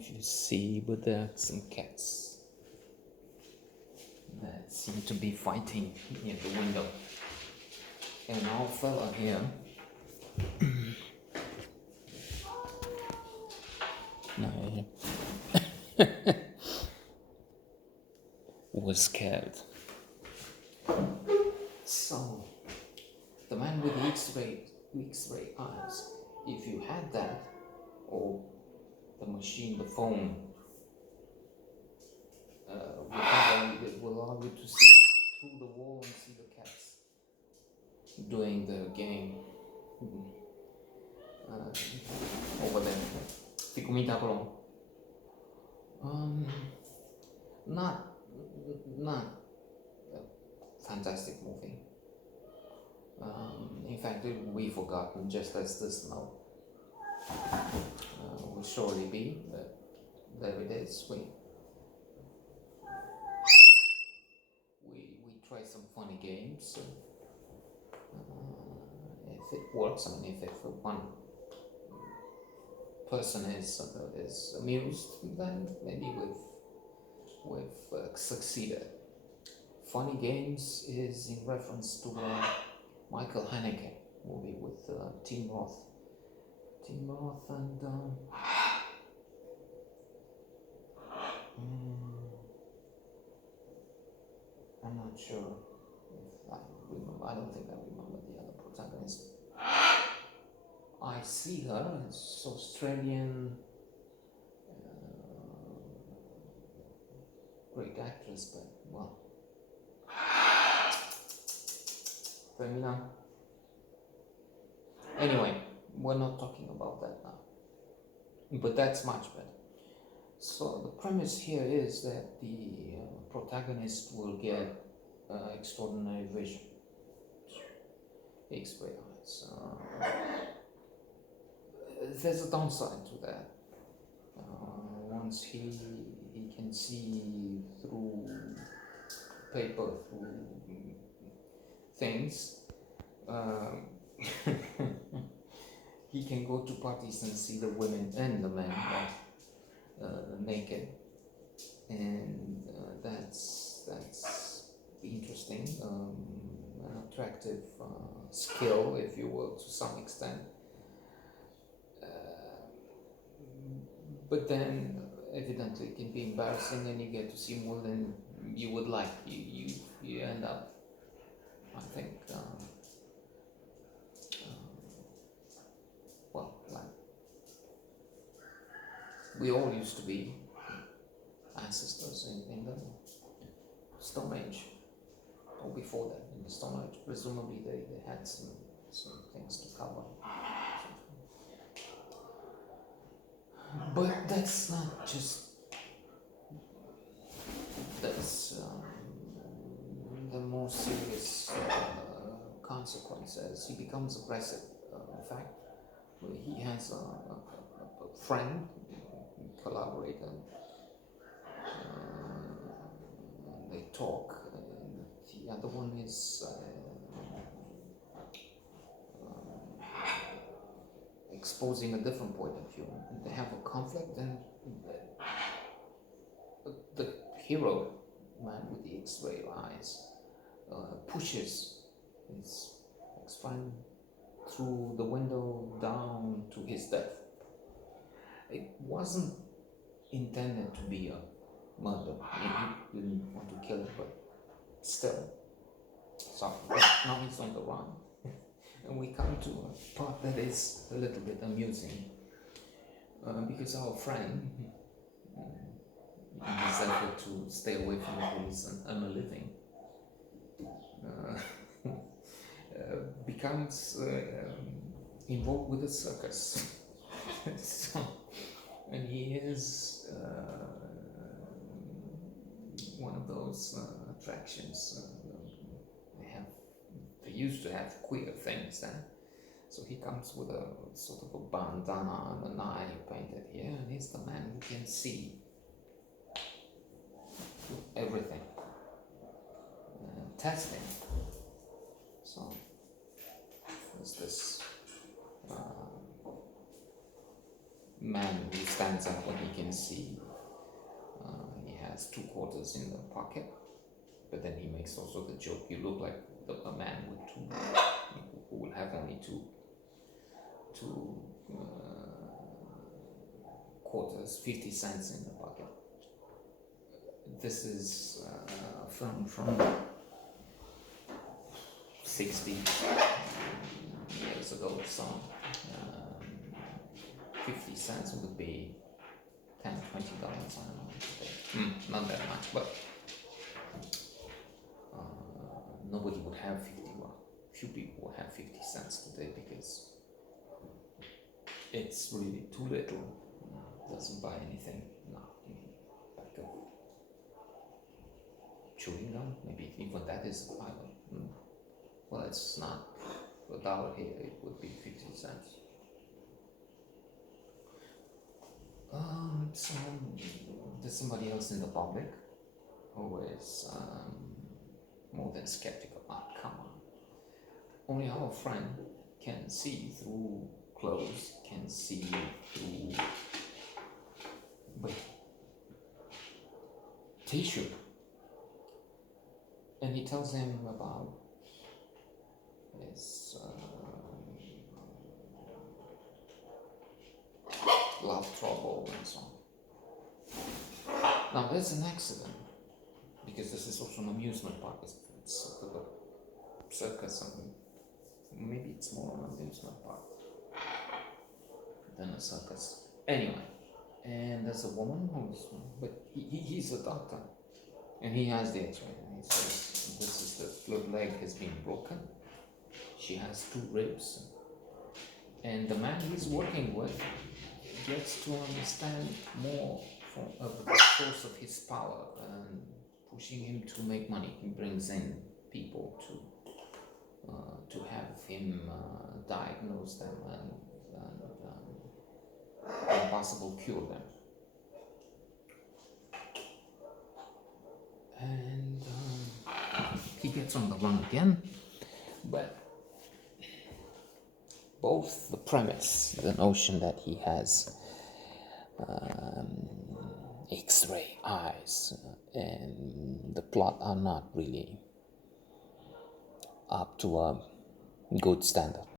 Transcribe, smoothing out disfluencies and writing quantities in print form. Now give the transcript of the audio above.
if you see, but there are some cats that seem to be fighting near the window. And our fella here no, was scared. So, the man with the X-ray eyes, if you had that, or the machine, the phone, will allow you to see through the wall and see the cats doing the game over there. Fico muito not a fantastic movie. In fact, it will be forgotten just as this now will surely be, but there it is. We try some funny games. If it works, I mean, if one person is amused, then maybe we've succeeded. Funny Games is in reference to Michael Haneke movie with Tim Roth. Tim Roth and I'm not sure if I remember. I don't think I remember the other protagonist. I see her as Australian, great actress, but well, Femina. Anyway, we're not talking about that now, but that's much better. So the premise here is that the protagonist will get extraordinary vision, X-ray eyes. There's a downside to that. Once he can see through paper, through things, he can go to parties and see the women and the men naked, and that's interesting, an attractive skill, if you will, to some extent. But then evidently it can be embarrassing, and you get to see more than you would like. You end up, I think, well, like we all used to be ancestors in the Stone Age, or before that, in the Stone Age. Presumably they had some things to cover. But that's not just, that's the more serious consequences. He becomes aggressive. In fact, he has a friend, collaborator, they talk, and the other one is exposing a different point of view. They have a conflict, and the hero, man with the X-ray eyes, pushes his ex-friend through the window down to his death. It wasn't intended to be a murder. He didn't want to kill him, but still. So now he's on the run. And we come to a part that is a little bit amusing, because our friend, in his effort to stay away from the police and earn a living, becomes involved with a circus. So, and he is one of those attractions. They used to have queer things, so he comes with a sort of a bandana and an eye painted here, and he's the man who can see everything, testing. So there's this man who stands up when he can see. He has 2 quarters in the pocket, but then he makes also the joke, you look like a man with who will have only two quarters, 50 cents in the pocket. This is from 60 years ago or so. 50 cents would be $10, $20, I don't know today. Not that much, but nobody would have 50. Well, few people would have 50 cents today because it's really too little. Doesn't buy anything. No, pack of chewing gum, maybe even that is a pile. Well, it's not $1 here. It would be 50 cents. So there's somebody else in the public who is more than skeptical. Come on. Only our friend can see through clothes, can see through t-shirt. And he tells him about his love trouble and so on. Now there's an accident, because this is also an amusement park. It's sort of a circus, and maybe it's more an amusement park than a circus. Anyway, and there's a woman but he's a doctor, and he has the X-ray, and he says this is the leg has been broken. She has 2 ribs, and the man he's working with gets to understand more of the source of his power and pushing him to make money. He brings in people to have him diagnose them and possible cure them. And he gets on the run again, but both the premise, the notion that he has X-ray eyes, and the plot are not really up to a good standard.